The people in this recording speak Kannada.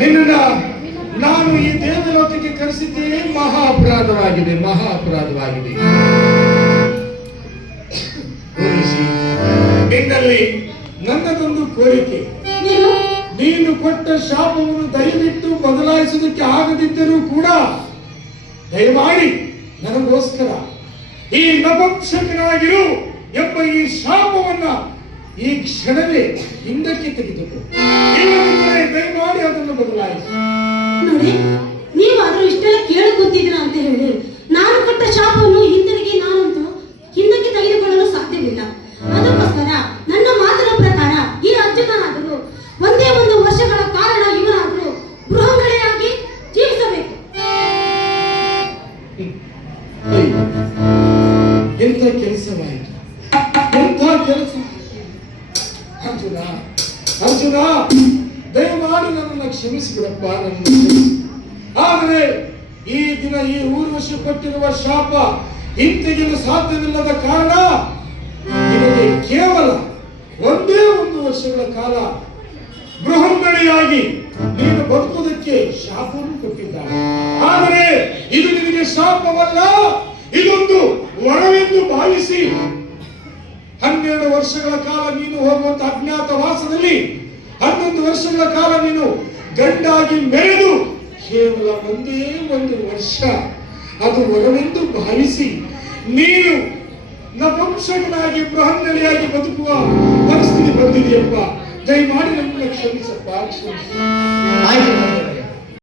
ನಿನ್ನ ನಾನು ಈ ದೇವಲೋಕಕ್ಕೆ ಕರೆಸಿದ್ದೇ ಮಹಾ ಅಪರಾಧವಾಗಿದೆ, ಮಹಾ ಅಪರಾಧವಾಗಿದೆ. ನಿನ್ನಲ್ಲಿ ನನ್ನದೊಂದು ಕೋರಿಕೆ, ನೀನು ಕೊಟ್ಟ ಶಾಪವನ್ನು ದಯವಿಟ್ಟು ಬದಲಾಯಿಸುವುದಕ್ಕೆ ಆಗದಿದ್ದರೂ ಕೂಡ ದಯಮಾಡಿ ನನಗೋಸ್ಕರ ಈ ನಪುಂಸಕನಾಗಿರು ಎಂಬ ಈ ಶಾಪವನ್ನ ಈ ಕ್ಷಣವೇ ಹಿಂದಕ್ಕೆ ತೆಗೆದುಕೋ. ದಯಮಾಡಿ ಅದನ್ನು ಬದಲಾಯಿಸಿ. ನೋಡಿ, ನೀವಾದ್ರೂ ಇಷ್ಟೆಲ್ಲ ಕೇಳಿ ಕೂತಿದ್ದೀರಾ ಅಂತ ಹೇಳಿ ನಾನು ಕೊಟ್ಟ ಶಾಪವನ್ನು ಹಿಂದಿರುಗಿ ನಾನಂತೂ ಹಿಂದಕ್ಕೆ ತೆಗೆದುಕೊಳ್ಳಲು ಸಾಧ್ಯವಿಲ್ಲ. ಅದಕ್ಕೋಸ್ಕರ ನನ್ನ ಮಾತಿನ ಪ್ರಕಾರ ಈ ಅರ್ಜುನನಾದರೂ ಒಂದೇ ಒಂದು ವರ್ಷಗಳ ಕಾರಣ ಇವನಾದರೂ ಗೃಹಂಗಳೆಯಾಗಿ ಜೀವಿಸಬೇಕು. ಎಂಥ ಕೆಲಸವಾಯಿತು, ಎಂಥ ಕೆಲಸ. ಅರ್ಜುನ, ಅರ್ಜುನ, ದಯಮಾಡಿ ನನ್ನನ್ನು ಕ್ಷಮಿಸಿಬಿಡಪ್ಪ, ನನ್ನನ್ನು ಕ್ಷಮಿಸಿ. ಆದರೆ ಈ ದಿನ ಈ ಊರ್ವಶಿ ಕೊಟ್ಟಿರುವ ಶಾಪ ಹಿಂತೆಗೆಯಲು ಸಾಧ್ಯವಿಲ್ಲದ ಕಾರಣ ನಿನಗೆ ಕೇವಲ ಒಂದೇ ಒಂದು ವರ್ಷಗಳ ಕಾಲ ಗೃಹಂಗಣಿಯಾಗಿ ನೀನು ಬದುಕುವುದಕ್ಕೆ ಶಾಪವನ್ನು ಕೊಟ್ಟಿದ್ದಾನೆ. ಆದರೆ ಇದು ನಿನಗೆ ಶಾಪವಲ್ಲ, ಇದೊಂದು ವರವೆಂದು ಭಾವಿಸಿ 12 ವರ್ಷಗಳ ಕಾಲ ನೀನು ಹೋಗುವಂತ ಅಜ್ಞಾತ ವಾಸದಲ್ಲಿ 11 ವರ್ಷಗಳ ಕಾಲ ನೀನು ಗಂಡಾಗಿ ಮೆರೆದು ಕೇವಲ ಒಂದೇ ಒಂದು ವರ್ಷ ಅದು ವರವೆಂದು ಭಾವಿಸಿ ನೀನು ನಪುಂಸಕನಾಗಿ ಬೃಹನ್ನಳಿಯಾಗಿ ಬದುಕುವ ಪರಿಸ್ಥಿತಿ ಬಂದಿದೆಯಪ್ಪ. ದಯಮಾಡಿ ನಮ್ಮನ್ನು ಕ್ಷಮಿಸಪ್ಪ, ಕ್ಷಮಿಸಿ.